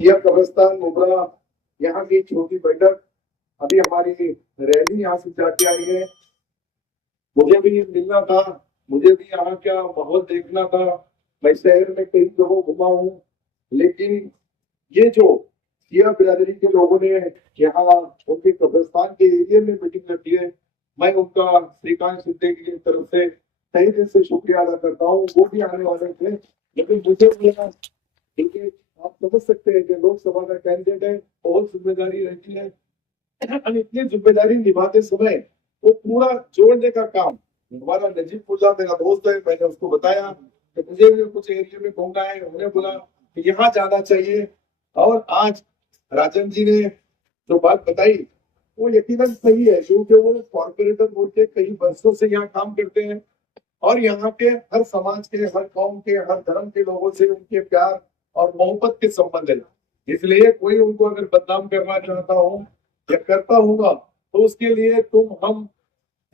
सिया कब्रिस्तान मुब्रा यहाँ की छोटी बैठक, अभी हमारी रैली यहाँ से जाके आई है। मुझे भी मिलना था, मुझे भी यहाँ का माहौल देखना था। मैं शहर में कई जगह घुमा हूँ, लेकिन ये जो सिया बिरादरी के लोगों ने यहाँ उनके कब्रिस्तान के एरिया में मीटिंग रखी है, मैं उनका श्रीकांत सिद्धे की तरफ से तहे दिल से शुक्रिया अदा करता हूँ। वो भी आने वाले थे, लेकिन मुझे मिला, क्योंकि आप समझ सकते हैं कि लोकसभा का कैंडिडेट है, बहुत जिम्मेदारी रहती है। और इतनी जिम्मेदारी निभाते समय वो पूरा जोड़ने का काम, हमारा नजीबुल्ला मेरा दोस्त है, मैंने उसको बताया कि मुझे भी कुछ एरिया में घूमना है, उन्हें बोला कि यहाँ जाना चाहिए। और आज राजन जी ने जो बात बताई वो यकीनन सही है, क्योंकि वो कॉर्पोरेटर बोल के कई वर्षों से यहाँ काम करते हैं और यहाँ के हर समाज के, हर कौम के, हर धर्म के लोगों से उनके प्यार और मोहब्बत के संबंध है। इसलिए कोई उनको अगर बदनाम करना चाहता हो या करता होगा, तो उसके लिए तुम हम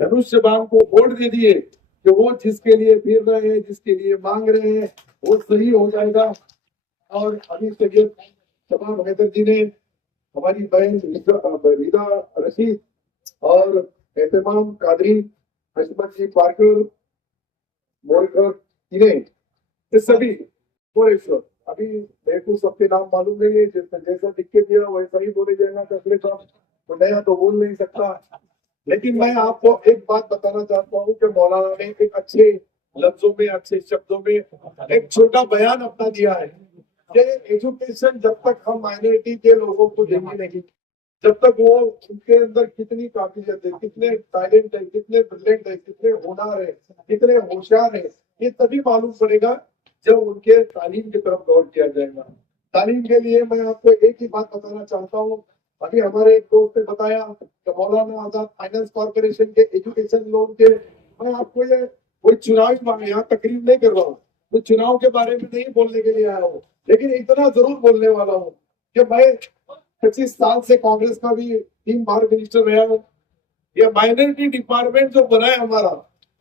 धनुष्य बाण को वोट दे दिए कि वो जिसके लिए फिर रहे हैं, जिसके लिए मांग रहे हैं, वो सही हो जाएगा। और अभी सैयद शबाब हैदर जी ने, हमारी बहन रीदा रशीद और एहतमाम कादरी, हसमत जी पार्कर, मोरकर, इन्हें ये सभी मोरेश्वर, अभी मेरे को सबके नाम मालूम नहीं है, जैसा लिख के दिया वैसा ही बोले जाएगा कसले साहब, तो नया तो बोल नहीं सकता। लेकिन मैं आपको एक बात बताना चाहता हूँ कि मौलाना ने एक अच्छे लफ्जों में, अच्छे शब्दों में एक छोटा बयान अपना दिया है कि एजुकेशन जब तक हम माइनॉरिटी के लोगों को देंगे नहीं, जब तक वो उनके अंदर कितनी काबिलियत है, कितने टैलेंट है, कितने ब्रिलियंट है, कितने होनहार है, कितने होशियार है, ये तभी मालूम पड़ेगा जब उनके तालीम की तरफ गौर किया जाएगा। तालीम के लिए मैं आपको एक ही बात बताना चाहता हूँ। अभी हमारे एक दोस्त ने बताया कि मौलाना आजाद फाइनेंस कॉर्पोरेशन के एजुकेशन लोन के, मैं आपको ये कोई चुनाव यहाँ तकरीर नहीं कर रहा हूँ, कोई चुनाव के बारे में नहीं बोलने के लिए आया हूँ, लेकिन इतना जरूर बोलने वाला हूँ कि मैं 25 साल से कांग्रेस का भी 3 बार मिनिस्टर रहा हूँ। ये माइनॉरिटी डिपार्टमेंट जो बना है हमारा,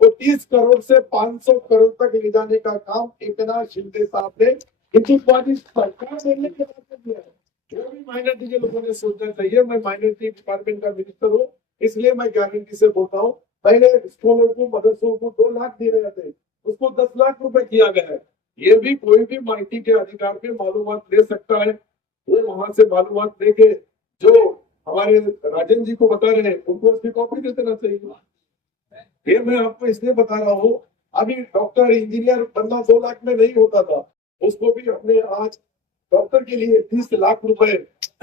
वो 30 करोड़ से 500 करोड़ तक ले जाने का काम एकनाथ शिंदे साहब ने सरकार देने के बाद किया है। जो भी माइनॉरिटी के लोगों ने सोचना चाहिए, मैं माइनॉरिटी डिपार्टमेंट का मिनिस्टर हूँ, इसलिए मैं गारंटी से बोलता हूँ। पहले स्कूलों को, मदरसों को 2 लाख दिए गए थे, उसको 10 लाख रुपए किया गया है। ये भी कोई भी माइनॉरिटी के अधिकार में मालूमात ले सकता है, वो वहां से मालूमात लेके जो हमारे राजन जी को बता रहे हैं उनको उसकी कॉपी दे देना चाहिए। ये मैं आपको इसलिए बता रहा हूँ, अभी डॉक्टर इंजीनियर बनना 2 लाख में नहीं होता था, उसको भी अपने आज डॉक्टर के लिए 30 लाख रुपए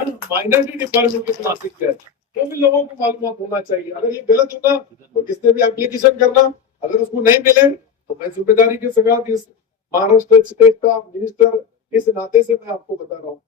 माइनॉरिटी डिपार्टमेंट के मुनासिब है। तो भी लोगों को मालूम होना चाहिए। अगर ये गलत होगा तो किसने भी एप्लीकेशन करना, अगर उसको नहीं मिले तो मैं जिम्मेदारी के साथ इस महाराष्ट्र स्टेट का मिनिस्टर इस नाते से मैं आपको बता रहा हूँ।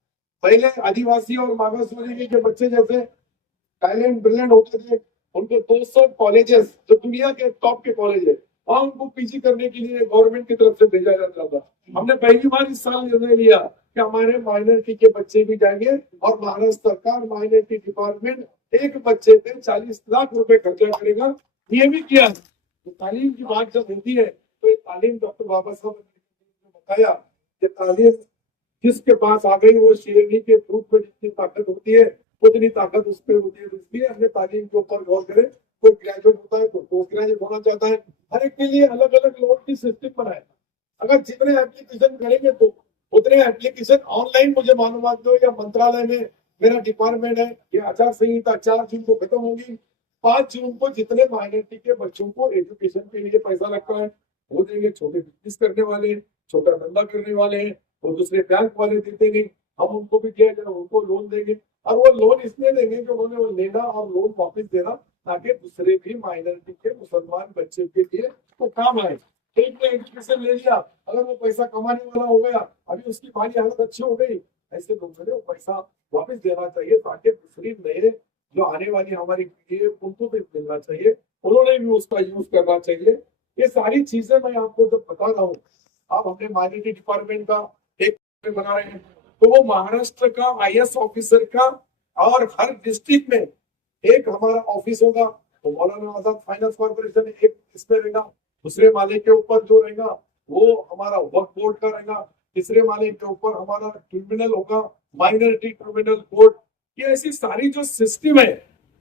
पहले आदिवासी और मागास वर्ग के बच्चे जैसे टैलेंट ब्रिलियंट होते थे, उनको 200 कॉलेजेस जो दुनिया के टॉप के कॉलेज है, वहां उनको पीजी करने के लिए गवर्नमेंट की तरफ से भेजा जाता था। हमने पहली बार इस साल निर्णय लिया कि हमारे माइनॉरिटी के बच्चे भी जाएंगे और महाराष्ट्र सरकार माइनॉरिटी डिपार्टमेंट एक बच्चे पे 40 लाख रुपए खर्चा करेगा। ये भी किया। तो तालीम की बात जब होती है तो ये तालीम डॉक्टर बाबा साहब ने बताया कि तालीम जिसके पास आ गई, वो शेरनी के दूध में जितनी ताकत होती है उतनी ताकत उस पर होती है। इसलिए हमने तालीम के ऊपर गौर करें। कोई ग्रेजुएट होता है, कोई पोस्ट ग्रेजुएट होना चाहता है, हर एक के लिए अलग अलग लोन की सिस्टम बनाए। अगर जितने एप्लीकेशन करेंगे तो उतने एप्लीकेशन ऑनलाइन मुझे मालूमात दो, या मंत्रालय में मेरा डिपार्टमेंट है, ये आचार संहिता 4 जून को खत्म होगी, 5 जून को जितने माइनॉरिटी के बच्चों को एजुकेशन के लिए पैसा लगता है वो देंगे। छोटे बिजनेस करने वाले, छोटा धंधा करने वाले हैं, वो दूसरे बैंक वाले देते नहीं, हम उनको भी किया जाए, उनको लोन देंगे। और वो लोन इसलिए देंगे कि उन्होंने वो लेना और लोन वापस देना, ताकि दूसरे भी माइनॉरिटी के मुसलमान बच्चे के लिए वो काम आए। एक ने एजुकेशन ले लिया, अगर वो पैसा कमाने वाला हो गया, अभी उसकी माली हालत अच्छी हो गई, ऐसे लोगों ने वो पैसा वापस देना चाहिए, ताकि दूसरी नए जो आने वाली हमारी पीढ़ी है उनको भी मिलना चाहिए, उन्होंने भी उसका यूज करना चाहिए। ये सारी चीजें मैं आपको जब बता रहा हूँ, आप अपने माइनॉरिटी डिपार्टमेंट का एक बना रहे हैं, तो वो महाराष्ट्र का आईएएस ऑफिसर का और हर डिस्ट्रिक्ट में एक हमारा ऑफिस होगा। तो मौलाना आजाद फाइनेंस कॉर्पोरेशन एक इसमें रहेगा, दूसरे माले के ऊपर जो रहेगा वो हमारा वर्क बोर्ड का रहेगा, तीसरे माले के ऊपर हमारा ट्रिब्यूनल होगा, माइनॉरिटी क्रिमिनल कोर्ट, ये ऐसी सारी जो सिस्टम है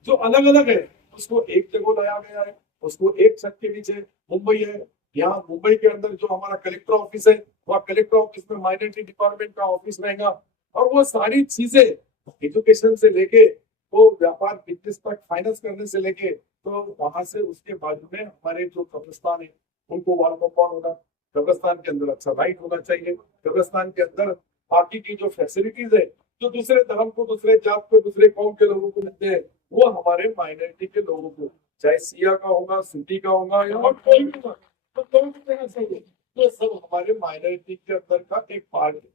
जो अलग अलग है उसको एक जगह लाया गया है, उसको एक छत के नीचे। मुंबई है, यहाँ मुंबई के अंदर जो हमारा कलेक्टर ऑफिस है, वहाँ कलेक्टर ऑफिस में माइनॉरिटी डिपार्टमेंट का ऑफिस रहेगा। और वो सारी चीजें एजुकेशन से लेके तो व्यापार बिजनेस तक, फाइनेंस करने से लेके, तो वहां से उसके बाजू में हमारे जो कब्रिस्तान है उनको वॉल कंपाउंड होना, कब्रिस्तान के अंदर अच्छा लाइट होना चाहिए, कब्रिस्तान के अंदर बाकी की जो फैसिलिटीज है जो दूसरे धर्म को, दूसरे जात को, दूसरे कौम के लोगों को मिलते हैं, वो हमारे माइनॉरिटी के लोगों को, चाहे सिया का होगा, सूटी का होगा या और कोई भी होगा, तो कोई भी देना चाहिए। तो सब हमारे माइनॉरिटी के अंदर का एक पार्ट है।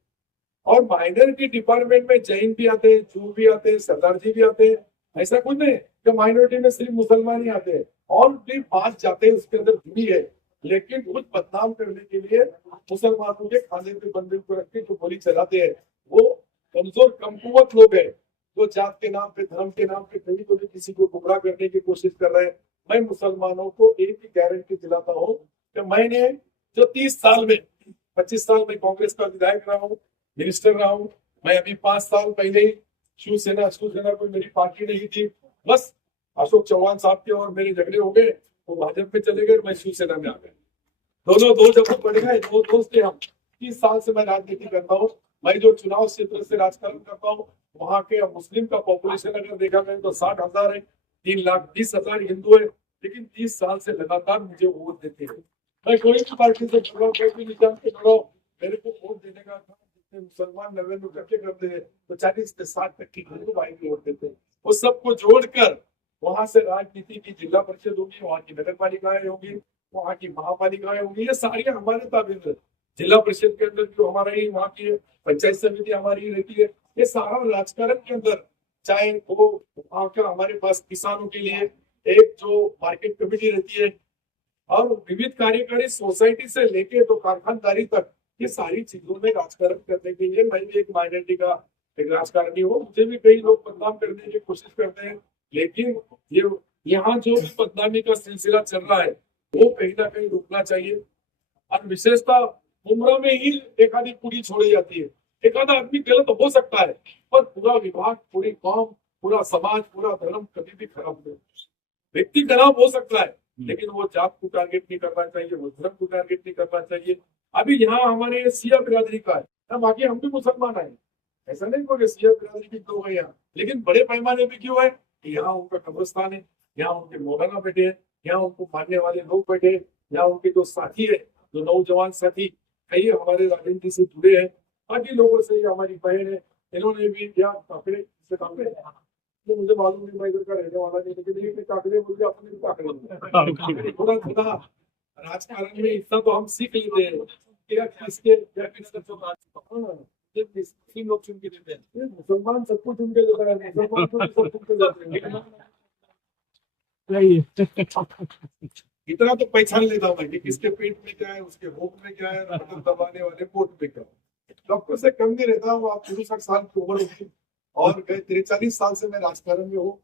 और माइनॉरिटी डिपार्टमेंट में जैन भी आते हैं, जू भी आते हैं, सरदार जी भी आते हैं। ऐसा कुछ नहीं कि माइनॉरिटी में सिर्फ मुसलमान ही आते हैं, और भी 5 जाते उसके अंदर भी है। लेकिन कुछ बदनाम करने के लिए मुसलमानों के खाने पे बंदे को रख के जो गोली चलाते हैं, वो कमजोर कमकुवत लोग हैं जो जात के नाम पे, धर्म के नाम पे कहीं को भी किसी को गुमराह करने की कोशिश कर रहे हैं। मैं मुसलमानों को एक ही गारंटी दिलाता हूँ कि मैंने जो 30 साल में, 25 साल में कांग्रेस का विधायक रहा हूँ, मिनिस्टर रहा हूँ। मैं अभी 5 साल पहले ही शिवसेना कोई मेरी पार्टी नहीं थी, बस अशोक चौहान साहब के और मेरे झगड़े हो गए, वो भाजपा में चले गए, मैं शिवसेना में आ गया। दोनों दो जगह बढ़ गए, दो दोस्त थे हम। 30 साल से मैं राजनीति करता हूँ। मैं जो चुनाव क्षेत्र से राजकारण करता हूँ, वहाँ के मुस्लिम का पॉपुलेशन अगर देखा जाए तो 60,000 है, 3,20,000 हिंदू है। लेकिन 30 साल से लगातार मुझे वोट देते हैं। मैं कोई भी पार्टी से जुड़ा हूँ, कोई भी निजाम से जुड़ा हूँ, मेरे को वोट देने का था। जितने मुसलमान 99 करके करते हैं, तो 40 से 60 तक की हिंदू भाई की वोट देते हैं। वो सबको जोड़कर वहां से राजनीति की जिला परिषद होगी, वहां की नगर पालिकाएं होगी, वहाँ की महापालिकाएं होंगी, ये सारी हमारे ताबे में। जिला परिषद के अंदर जो हमारा ही वहाँ की पंचायत समिति हमारी ही रहती है। ये सारा राजकारण के अंदर, चाहे वो वहाँ का हमारे पास किसानों के लिए एक जो मार्केट कमेटी रहती है, और विविध कार्यकारी सोसाइटी से लेके तो कारखानदारी तक, ये सारी चीजों में राजकारण करने के लिए मैं भी एक माइनॉरिटी का एक राजकारणी हूँ। मुझे भी कई लोग बदनाम करने की कोशिश करते हैं, लेकिन ये यहाँ जो भी बदनामी का सिलसिला चल रहा है वो कहीं ना कहीं रुकना चाहिए। और विशेषता उम्र में ही एक आधी कुड़ी छोड़ी जाती है। एक आधा आदमी गलत हो सकता है, पर पूरा विभाग, पूरी कौम, पूरा समाज, पूरा धर्म कभी भी खराब नहीं। व्यक्ति खराब हो सकता है, लेकिन वो जात को टारगेट नहीं करना चाहिए, वो धर्म को टारगेट नहीं करना चाहिए। अभी यहाँ हमारे सिया बिरादरी का है, बाकी हम भी मुसलमान है, ऐसा नहीं बोले सिया बिरादरी भी लोग है यहाँ, लेकिन बड़े पैमाने पे क्यों है कि यहाँ उनका कब्रिस्तान है, यहाँ उनके मौलाना बैठे हैं, यहाँ उनको मानने वाले लोग बैठे हैं, यहाँ उनके जो साथी है, जो नौजवान साथी कई हमारे राजनीति से जुड़े हैं, बाकी लोगों से हमारी बहन है, इन्होंने भी क्या काकड़े से काकड़े, तो मुझे मालूम नहीं, मैं इधर का रहने वाला नहीं, लेकिन ये काकड़े बोल अपने काकड़े थोड़ा थोड़ा राजकारण में इतना तो हम सीख लेते हैं क्या किसके क्या किसका जो मुस्लिम लोग चुन के देते हैं, मुसलमान सबको चुन के देता है, मुसलमान को सब चुन के देते हैं। इतना तो पहचान लेता हूँ मैं कि किसके पेट में क्या है, उसके भूख में क्या है, बटन दबाने वाले पोट में क्या है। डॉक्टर से कम नहीं रहता हूँ। आप 60 साल की उम्र होगी और 43 साल से मैं राजकारण में हूँ।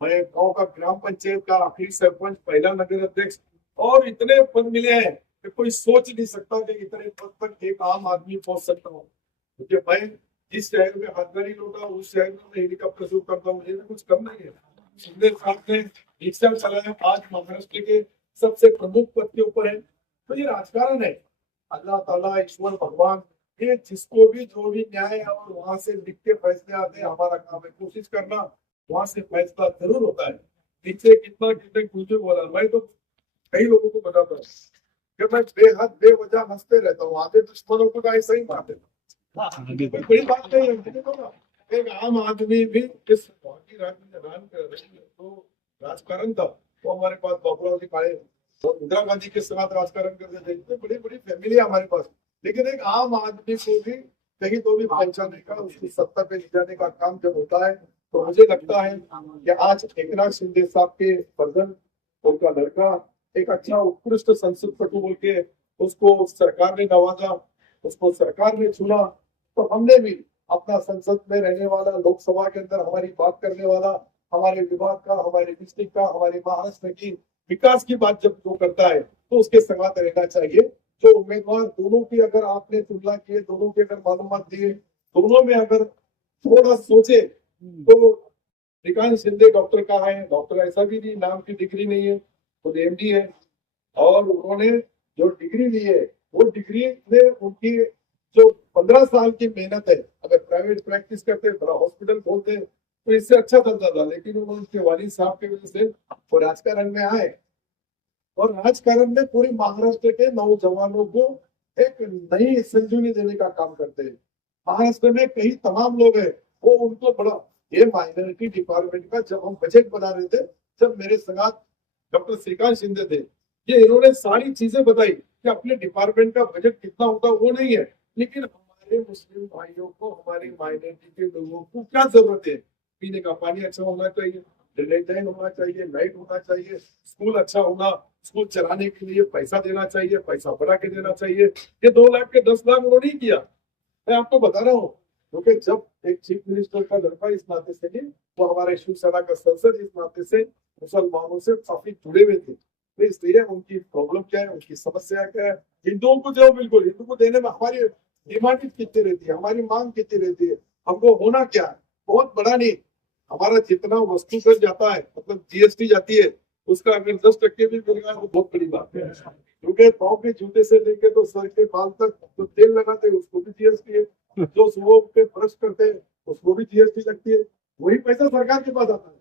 मैं गांव का ग्राम पंचायत का आखिरी सरपंच, पहला नगर अध्यक्ष, और इतने पद मिले हैं कि कोई सोच नहीं सकता कि इतने पद तक एक आम आदमी पहुंच सकता हूँ। क्योंकि मैं जिस शहर में हाथगाड़ी लौटा उस शहर में मैं हेलीकॉप्टर शुरू करता हूँ, मुझे कुछ कम नहीं है। सुंदर साहब ने रिक्शा चलाया, आज महाराष्ट्र के सबसे प्रमुख पद के ऊपर है। तो ये राजकारण है। अल्लाह ताला, ईश्वर भगवान, ये जिसको भी जो भी न्याय और वहां से लिख के फैसले आते हैं, हमारा काम है कोशिश करना, वहां से फैसला जरूर होता है। नीचे कितना कितने कुछ बोला, मैं तो कई लोगों को बताता हूँ कि मैं बेहद बेवजह हंसते रहता हूँ, आधे दुश्मनों को ऐसा ही मारते बड़ी बात नहीं है। एक आम आदमी भी इस तो राजकारण था, तो हमारे पास बाबूराव जी काले और इंदिरा गांधी के साथ राजकारण करते थे, इतनी बड़ी बड़ी फैमिली है हमारे पास। लेकिन एक आम आदमी को भी कहीं तो भी पहुंचाने का, उसकी सत्ता पे ले जाने का काम जब होता है, तो मुझे लगता है कि आज एकनाथ शिंदे साहब के वर्जन, उनका लड़का एक अच्छा उत्कृष्ट संसद पटु बोल के उसको सरकार ने नवाजा, उसको सरकार ने चुना, तो हमने भी अपना संसद में रहने वाला, लोकसभा के अंदर हमारी बात करने वाला, हमारे विभाग का, हमारे डिस्ट्रिक्ट का, हमारे महाराष्ट्र की विकास की बात जब जो करता है, तो उसके संगात रहना चाहिए। जो उम्मीदवार दोनों की अगर आपने तुलना की, दोनों के अगर मालूमात दिए, दोनों में अगर थोड़ा सोचे तो श्रीकांत शिंदे डॉक्टर का है, डॉक्टर ऐसा भी नहीं, नाम की डिग्री नहीं है, खुद एमडी है, और उन्होंने जो डिग्री ली है वो डिग्री में उनकी जो 15 साल की मेहनत है, अगर प्राइवेट प्रैक्टिस करते, बड़ा हॉस्पिटल खोलते तो इससे अच्छा चलता था, लेकिन उन्होंने उनके वालिद साहब की वजह से वो राजकारण में आए, और राजकारण में पूरे महाराष्ट्र के नौजवानों को एक नई संजीवनी देने का काम करते हैं। महाराष्ट्र में कई तमाम लोग हैं, वो उनको बड़ा, ये माइनॉरिटी डिपार्टमेंट का जब हम बजट बना रहे थे, जब मेरे संगात डॉक्टर श्रीकांत शिंदे थे, ये इन्होंने सारी चीजें बताई कि अपने डिपार्टमेंट का बजट कितना होता वो नहीं है, लेकिन हमारे मुस्लिम भाइयों को, हमारे माइनॉरिटी के लोगों को क्या जरूरत है, पीने का पानी अच्छा होना चाहिए, ड्रेनेज लाइन होना चाहिए, लाइट होना चाहिए, स्कूल अच्छा होना, स्कूल चलाने के लिए पैसा देना चाहिए, पैसा बढ़ा के देना चाहिए। ये 2 लाख के 10 लाख उन्होंने नहीं किया, मैं आपको बता रहा हूँ, क्योंकि जब एक चीफ मिनिस्टर का लड़का इस नाते से नहीं, वो हमारे शिवसेना का सांसद इस नाते से मुसलमानों से काफी जुड़े हुए थे, तो इसलिए उनकी प्रॉब्लम क्या है, उनकी समस्या क्या है, हिंदुओं को जो बिल्कुल हिंदू को देने में हमारी डिमांड कितनी रहती है, हमारी मांग कितनी रहती है, हमको होना क्या है, बहुत बड़ा नहीं, हमारा जितना वस्तु कर जाता है, मतलब जीएसटी जाती है, उसका अगर 10% भी मिल गया तो बहुत बड़ी बात है, क्योंकि पाँव के जूते से लेके तो सर के बाल तक जो तेल लगाते हैं उसको भी जीएसटी है, जो सुबह पे ब्रश करते हैं उसको भी जीएसटी लगती है, वही पैसा सरकार के पास आता है,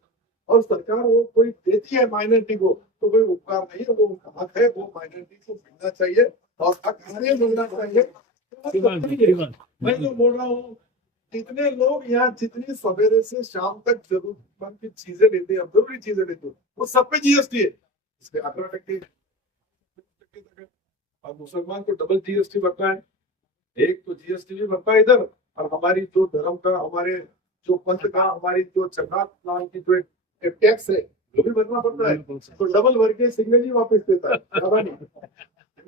और सरकार वो कोई देती है माइनॉरिटी को तो कोई उपकार नहीं है, वो उनका हक है, वो माइनॉरिटी को मिलना चाहिए, और हक हमें मिलना चाहिए। मैं जो बोल रहा हूँ, जितने लोग यहाँ जितनी सवेरे से शाम तक जरूरतमंद की चीजें लेते हैं, जरूरी चीजें लेते हैं, वो सब पे जीएसटी है, इसमें 18%, और मुसलमान को डबल जीएसटी भरता है, एक तो जीएसटी भी भरता है इधर, और हमारी जो धर्म का, हमारे जो पंथ का, हमारी जो जकात नाम की जो एक टैक्स है वो भी भरना पड़ता है, तो डबल भर के सिग्नल ही वापस देता है, ज्यादा नहीं।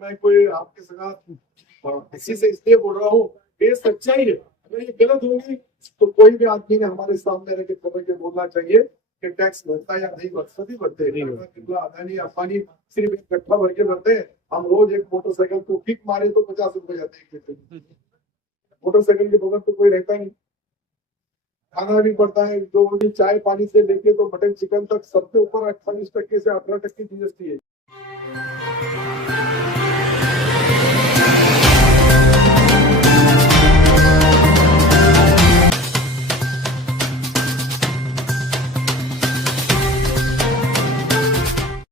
मैं कोई आपके साथ इसी से इसलिए बोल रहा हूँ, ये सच्चाई है, अगर ये गलत होगी तो कोई भी आदमी ने हमारे सामने रह के पकड़ के बोलना चाहिए कि टैक्स भरता है या नहीं भरता, सभी भरते हैं, अदानी अंबानी सिर्फ एक गट्ठा भर के भरते हैं, हम रोज एक मोटरसाइकिल को किक मारे तो 50 रुपए जाते हैं, मोटरसाइकिल के बगल तो कोई रहता नहीं, खाना भी पड़ता है, जो भी चाय पानी से लेके तो मटन चिकन तक सबके ऊपर 28% से 18% जीएसटी है।